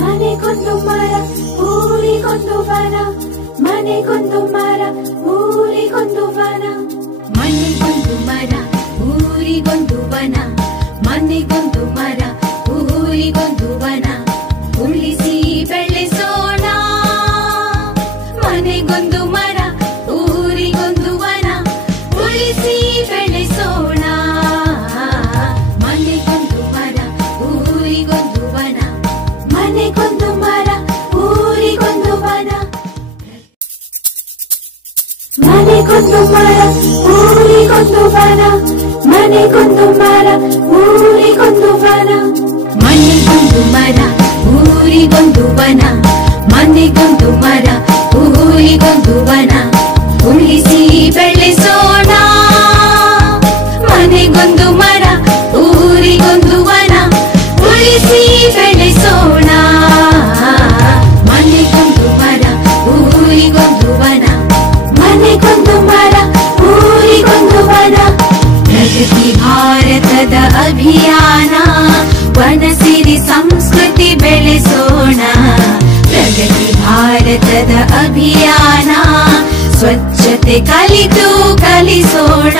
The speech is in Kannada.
ಮನೆಗೊಂದು ಮರ ಊರಿಗೊಂದು ವನ, ಮನೆಗೊಂದು ಮರ ಊರಿಗೊಂದು ವನ, ಮನೆಗೊಂದು ಮರ ಊರಿಗೊಂದು ವನ, ಮನೆಗೊಂದು ಮರ ಊರಿಗೊಂದು ವನ, ಉಳಿಸಿ ಬೆಳೆಸೋಣ. ಮನೆಗೊಂದು ಮರ ಊರಿಗೊಂದು ವನ, ಉಳಿಸಿ ಬೆಳೆಸೋಣ. ಮನೆಗೊಂದು ಮರ ಊರಿಗೊಂದು ವನ, ಮನೆಗೊಂದು ಮರ ಊರಿಗೊಂದು ವನ, ಮನೆಗೊಂದು ಮರ ಊರಿಗೊಂದು ವನ, ಮನೆಗೊಂದು ಮರ ಊರಿಗೊಂದು ವನ, ಮನೆಗೊಂದು ಮರ ಊರಿಗೊಂದು ವನ, ಮನೆಗೊಂದು ಮರ ಊರಿಗೊಂದು ವನ, ಉಳಿಸಿ ಬೆಳೆಸೋಣ. ಮನೆಗೊಂದು ಮರ ಊರಿಗೊಂದು ವನ, ಉಳಿಸಿ ಬೆಳೆಸೋಣ. ಮನೆಗೊಂದು ಮರ ಊರಿಗೊಂದು ವನ, ಮನೆಗೊಂದು ಮರ ಊರಿಗೊಂದು ವನ. ಪ್ರಗತಿ ಭಾರತದ ಅಭಿಯಾನ, ವನಸಿರಿ ಸಂಸ್ಕೃತಿ ಬೆಳೆಸೋಣ. ಪ್ರಗತಿ ಭಾರತದ ಅಭಿಯಾನ, ಸ್ವಚ್ಛತೆ ಕಲಿತು ಕಲಿಸೋಣ.